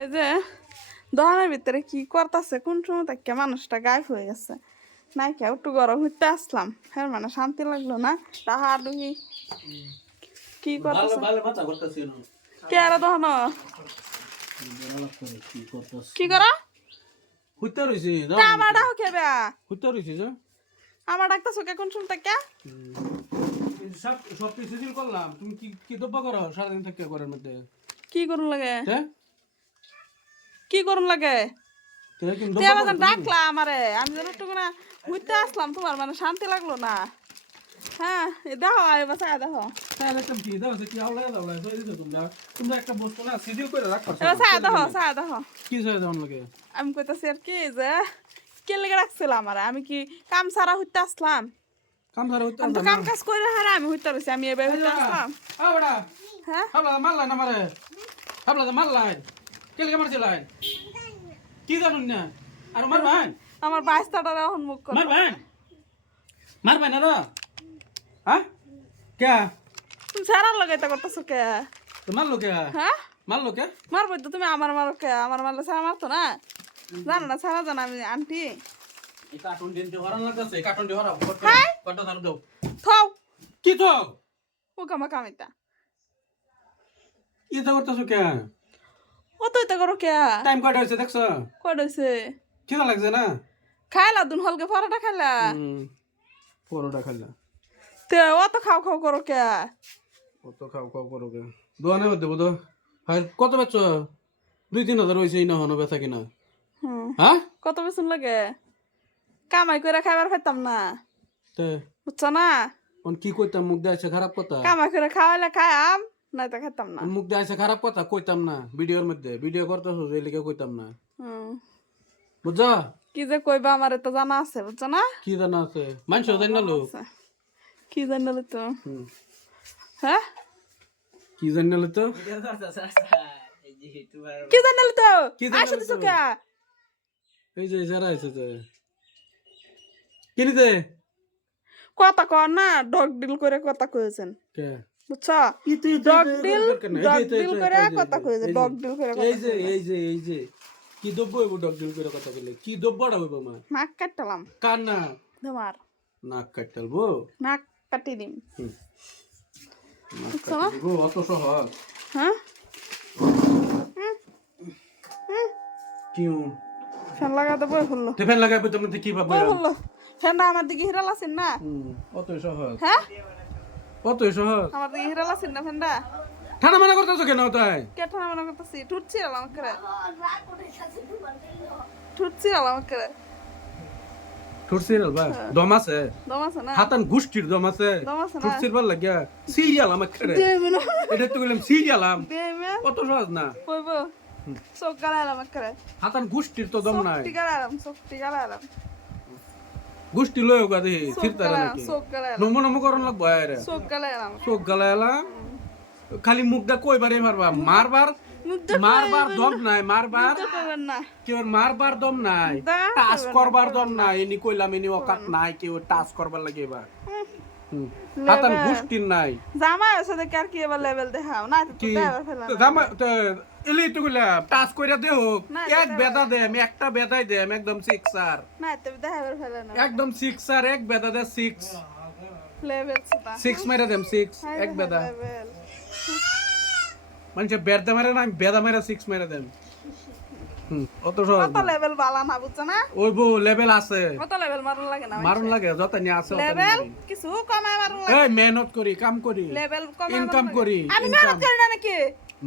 এই যে দোকানের ভিতরে কি করতেছে কোন সময় থেকে মানুষটা গায়েব হয়ে গেছে নাই কেউ একটু গরম হইতে আসলাম হ্যাঁ মানে শান্তি লাগলো না তাহা ডুহি কি করতেছে কে আর দহন কি করা হইতে রইছে আমার ডাক খেবে হইতে রইছে যে আমার ডাক্তার চোখে কোন সময় থেকে সব কিছু দিন করলাম তুমি কি কি দব্বা করো সারাদিন থেকে ঘরের মধ্যে কি করুন লাগে হ্যাঁ কি করুন লাগে তুই কি তুই আবার ডাকলা আমারে আমি যেন একটু না হইতে আসলাম তোমার মানে শান্তি লাগলো না হ্যাঁ দেখো এবার চাই দেখো হ্যাঁ দেখলাম কি দাও কি আওলা দাওলা তো দিছো তোমরা তোমরা একটা বস্তু না সিডিল করে রাখছো এবার চাই দেখো কি চাই দাও লাগে আমি কইতাছি আর কি যে কে লেগে রাখছিল আমারে আমি কি কাম সারা হইতে আসলাম কাম ধরে হইতে আমি তো কাম কাজ করে হারা আমি হইতে রইছি আমি এবার হইতে আসলাম আ বড়া হ্যাঁ হাবলা মারলা না মারে হাবলা তো মারলাই কে লেগে মারছিলাই কি জানুন না আর মার ভাই আমার বাইশটার এখন মুখ করে মার ভাই না রে হ্যাঁ কে তুমি সারার লাগাইতে করতেছো কে তো মারলো কে হ্যাঁ মারলো কে মারবো তো তুমি আমার মারো কে আমার মারলে সারা মারতো না জানো না সারা জানো আমি আন্টি এই কার্টুন দিন হরান লাগতেছে কার্টুন দি হরাও কত ধর দাও থাও কি তো ও কামা কামিতা ই তো করতেছো কে ও তো এটা করো কে টাইম কয়টা হইছে দেখছো কই রইছে খিদা লাগছে না খাইলা দুন হলকে পরোটা খাইলা পরোটা খাইলা তে ও তো খাও খাও করো কে কত খাও খাও করো কে দোকানে মধ্যে বুঝো হ্যাঁ কত বেচ 2-3 হাজার হয়েছে না হনো বেচা কিনা হ্যাঁ কত বেতন লাগে কামাই করে খাইবার পাইতাম না তে বুঝছো না কোন কি কইতাম মুখ দিয়ে খারাপ কথা কামাই করে খাওয়াইলে খাইয়াম নাই তো খাইতাম না মুখ দিয়ে খারাপ কথা কইতাম না ভিডিওর মধ্যে ভিডিও করতেছো এই লিগে কইতাম না বুঝছো কি যে কইবা আমার তো জানা আছে বুঝছো না কি জানা আছে মানুষ জানালো কি জানালে তো হ্যাঁ কি জানালো তো কি জানালে তো কি জানালে আসো দিছো তো? কে এই যে যারা এসেছে কিনিতে কথা কর না ডগ ডিল করে কথা কইছেন কে বুঝছো ডগ ডিল করে কথা কইছে ডগ ডিল করে এই যে কি দব্য হইব ডগ ডিল করে কথা বলে কি দব্যটা হইব মা নাক কাটলাম কার না তোমার নাক কাটলবো নাক কাটি দিম নাক কাটলবো অত সহজ হ্যাঁ কি ফ্যান লাগাতে বই ফুললো টিফিন লাগাইবো তুমি কি পাবো বই ফুললো ফ্যানটা আমার দিকে হিরাল আছেন না অত সহজ হ্যাঁ অত সহজ আমার দিকে হিরাল আছেন না ফ্যানটা ঠান্ডা মানা করতেছো কেন তাই কেটে মনে করতেছি ঠুটছি আলাম করে ঠুটছি আলাম করে ঠোঁট সিরিয়াল বা দম আছে দম আছে না হাতান গুষ্টির দম আছে দম আছে না ঠোঁট সিরিয়াল লাগিয়া সিরিয়াল আমার খেড়ে দেবে না এটা তো বললাম সিরিয়াল আম দেবে অত সহজ না কইব চোখ গালালাম করে হাতান গুষ্টির তো দম নাই চোখটি গালালাম গুষ্টি লয় গা দেখি সিরতারা নাকি চোখ গালালাম নমো নমো করন লাগবো আরে চোখ গালালাম চোখ গালায়লা খালি মুখটা কইবারে মারবা মারবার মারবার দম নাই মারবার করবেন না কেউ মারবার দম নাই দা টাচ করবার দম নাই এনি কইলাম এনি অকাত নাই কেউ টাচ করবার লাগে এবার হাতান গুষ্টির নাই জামাই আছে দেখে আর কি এবার লেভেল দেখাও না তো কি দেখাবার ফেলা জামা এলি তো কইলা টাচ কইরা দেও না, এক বেদা দেম একটা বেদাই দেম একদম সিক্সার না তো দেখাবার ফেলা না একদম সিক্সার এক বেদা দে 6 লেভেল সেটা 6 মেরে দেম 6 এক বেদা লেভেল মানে বেদা মেরে না আমি বেদা মেরে 6 মেরে দেম অত সহজ কত লেভেল বালা না বুঝছ না ওই বো লেভেল আছে কত লেভেল মারুন লাগে না মারুন লাগে যত নি আছে লেভেল কিছু কমায় মারুন লাগে এই মেহনত করি কাম করি লেভেল কমায় ইনকাম করি আমি মেহনত করি না নাকি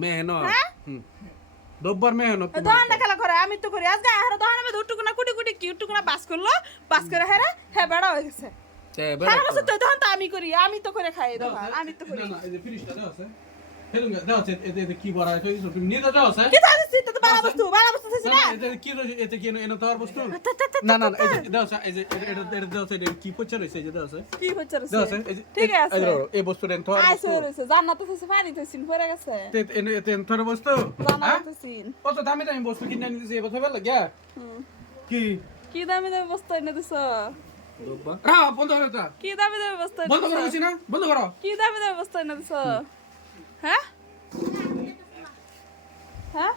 মেহনত দব্বার মেহনত দোকান খেলা করে আমি তো করি আজকে আর দোকানে মধ্যে উটুকুনা কুটি কুটি কি উটুকুনা বাস করলো বাস করে হেরে হে বেড়া হয়ে গেছে সারা বছর তো দোকান তো আমি করি আমি তো করে খাই দোকান আমি তো করি না এই যে ফিনিশটা দাও আছে হেলুন দাও আছে এতে কি বড় আছে তুমি নিতে দাও আছে কি জানিস তুই তো বালা বস্তু দিছিস না এতে কি এতে কি এনে তোর বস্তু না না এই যে দাও আছে এই যে এটা দাও আছে কি পছন্দ হইছে এই যে দাও আছে কি হচ্ছে রে দাও আছে ঠিক আছে এই বস্তু দেন তোর আইসো রইছে জান্নাত হইছে পানি তো সিন পড়ে গেছে এতে তোর বস্তু জান্নাত সিন কত দামি দামি বস্তু কিনে নিয়ে দিছি এবার ভালো লাগিয়া কি কি দামি দামি বস্তু এনে দিছ রা বন্ধ করো তা কি দামি দামি বস্তু এনে বন্ধ করো হইছে না বন্ধ করো কি দামি দামি বস্তু এনে দিছ হ্যাঁ হ্যাঁ